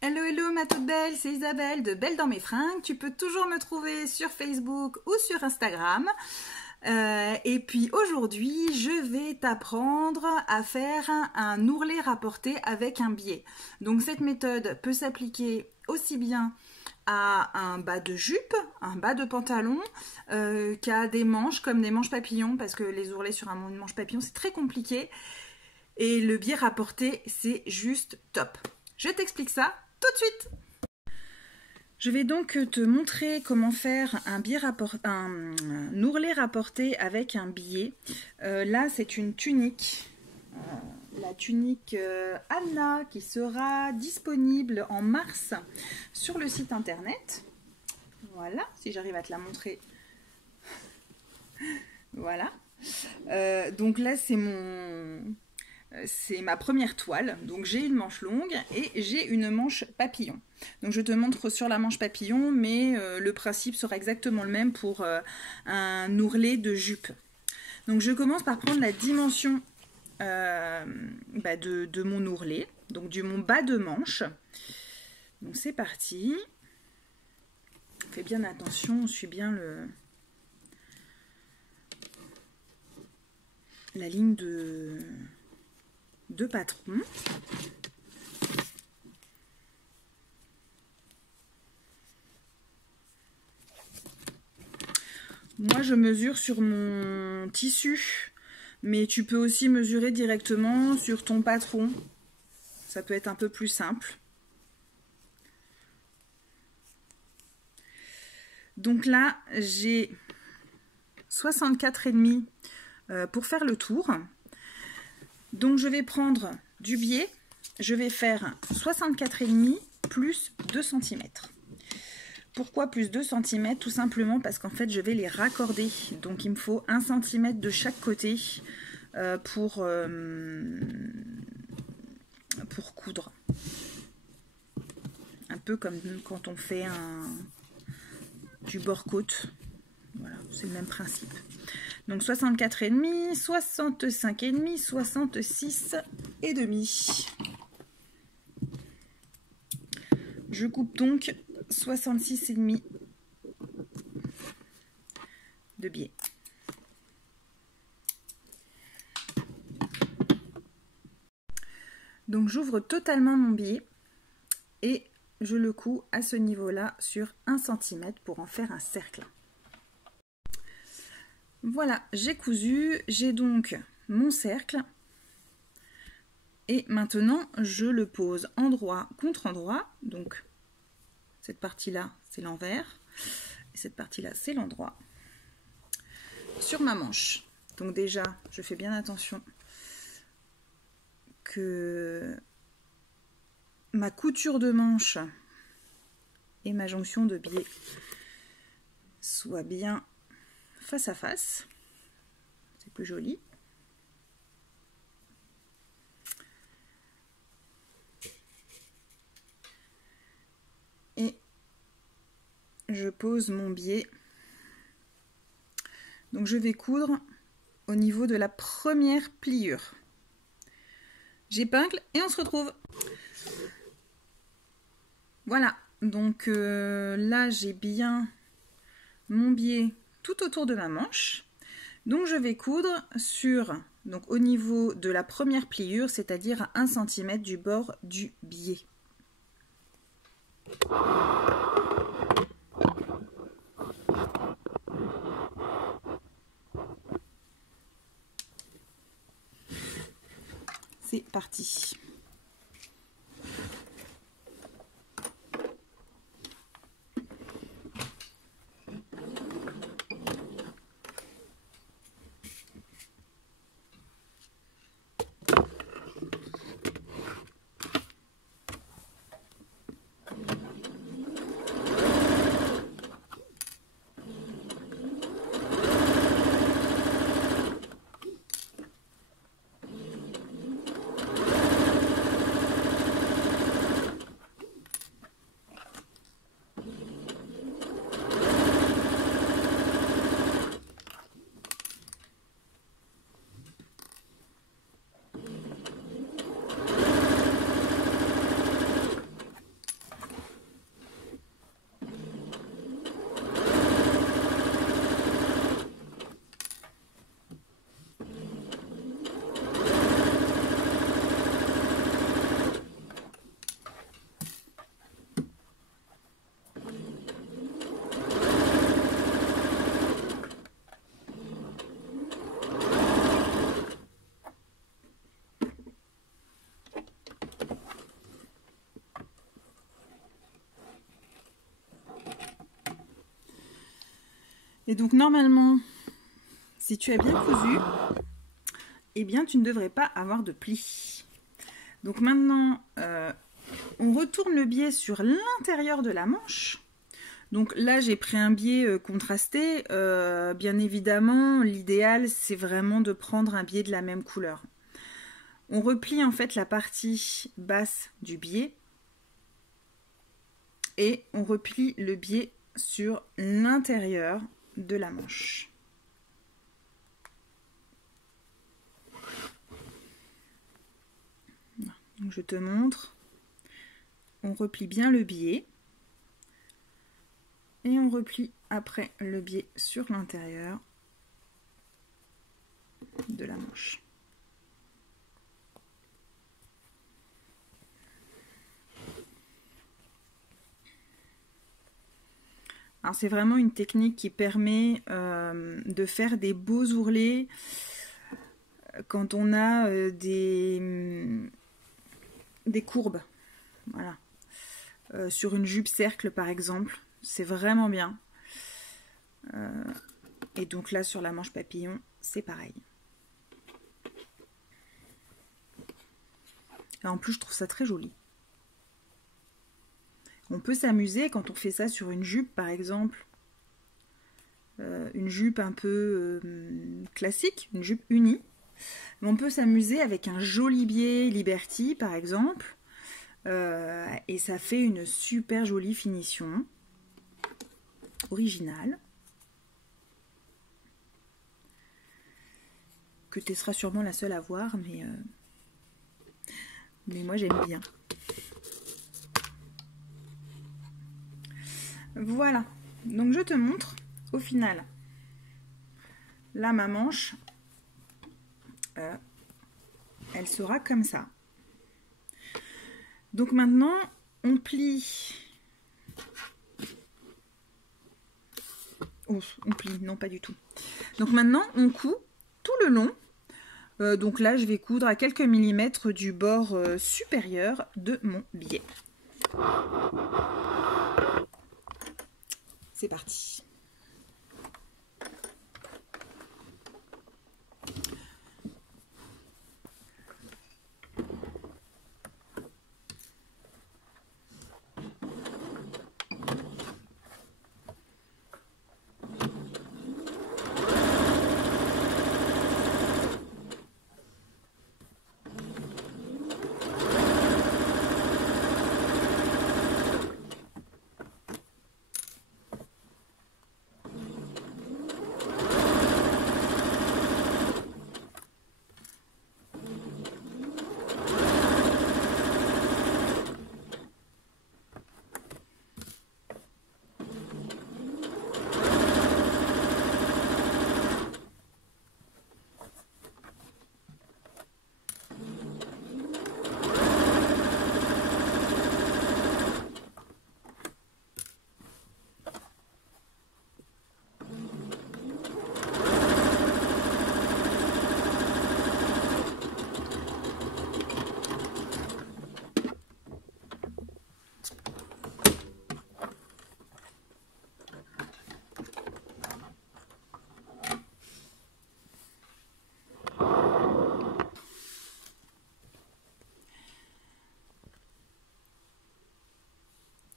Hello hello ma toute belle, c'est Isabelle de Belle dans mes fringues. Tu peux toujours me trouver sur Facebook ou sur Instagram. Et puis aujourd'hui, je vais t'apprendre à faire un ourlet rapporté avec un biais. Donc cette méthode peut s'appliquer aussi bien à un bas de jupe, un bas de pantalon, qu'à des manches comme des manches papillons, parce que les ourlets sur une manche papillon c'est très compliqué. Et le biais rapporté c'est juste top. Je t'explique ça tout de suite. Je vais donc te montrer comment faire un ourlet rapporté avec un biais. Là, c'est une tunique, la tunique Anna, qui sera disponible en mars sur le site internet. Voilà, si j'arrive à te la montrer. Voilà. Donc là, c'est ma première toile, donc j'ai une manche longue et j'ai une manche papillon. Donc je te montre sur la manche papillon, mais le principe sera exactement le même pour un ourlet de jupe. Donc je commence par prendre la dimension de mon ourlet, donc mon bas de manche. Donc c'est parti. Fais bien attention, on suit bien la ligne de patron. Moi je mesure sur mon tissu, mais tu peux aussi mesurer directement sur ton patron, ça peut être un peu plus simple. Donc là j'ai 64,5 pour faire le tour. Donc je vais prendre du biais, je vais faire 64,5 plus 2 cm. Pourquoi plus 2 cm? Tout simplement parce qu'en fait je vais les raccorder. Donc il me faut 1 cm de chaque côté pour coudre. Un peu comme quand on fait du bord-côte. Voilà, c'est le même principe. Donc 64,5, 65,5, 66,5. Je coupe donc 66,5 de biais. Donc j'ouvre totalement mon biais et je le couds à ce niveau-là sur 1 cm pour en faire un cercle. Voilà, j'ai cousu, j'ai donc mon cercle et maintenant je le pose endroit contre endroit. Donc cette partie-là c'est l'envers et cette partie-là c'est l'endroit sur ma manche. Donc déjà je fais bien attention que ma couture de manche et ma jonction de biais soient bien face à face, c'est plus joli. Et je pose mon biais. Donc je vais coudre au niveau de la première pliure. J'épingle et on se retrouve. Voilà, donc là j'ai bien mon biais tout autour de ma manche. Donc je vais coudre au niveau de la première pliure, c'est-à-dire à 1 cm du bord du biais. C'est parti. Et donc normalement, si tu as bien cousu, eh bien tu ne devrais pas avoir de plis. Donc maintenant, on retourne le biais sur l'intérieur de la manche. Donc là, j'ai pris un biais contrasté. Bien évidemment, l'idéal, c'est vraiment de prendre un biais de la même couleur. On replie en fait la partie basse du biais et on replie le biais sur l'intérieur de la manche. Donc je te montre. On replie bien le biais et on replie après le biais sur l'intérieur de la manche. Alors c'est vraiment une technique qui permet de faire des beaux ourlets quand on a des courbes. Voilà. Sur une jupe cercle par exemple, c'est vraiment bien. Et donc là sur la manche papillon, c'est pareil. Et en plus je trouve ça très joli. On peut s'amuser quand on fait ça sur une jupe par exemple, une jupe un peu classique, une jupe unie. On peut s'amuser avec un joli biais Liberty par exemple, et ça fait une super jolie finition, originale, que tu seras sûrement la seule à voir, mais moi j'aime bien. Voilà, donc je te montre au final. Là ma manche, elle sera comme ça. Donc maintenant on plie. Oh, on plie, non pas du tout. Donc maintenant on coud tout le long. Donc là je vais coudre à quelques millimètres du bord supérieur de mon biais. C'est parti.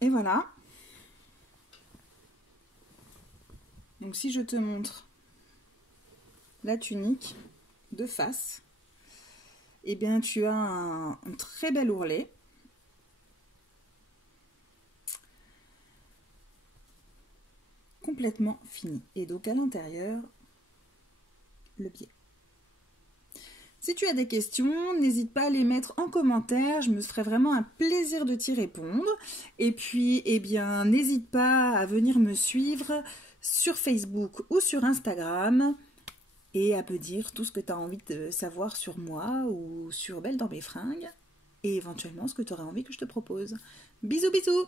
Et voilà. Donc si je te montre la tunique de face, eh bien tu as un très bel ourlet. Complètement fini. Et donc à l'intérieur, le biais. Si tu as des questions, n'hésite pas à les mettre en commentaire, je me ferai vraiment un plaisir de t'y répondre. Et puis, eh bien, n'hésite pas à venir me suivre sur Facebook ou sur Instagram et à me dire tout ce que tu as envie de savoir sur moi ou sur Belle dans mes fringues et éventuellement ce que tu aurais envie que je te propose. Bisous bisous!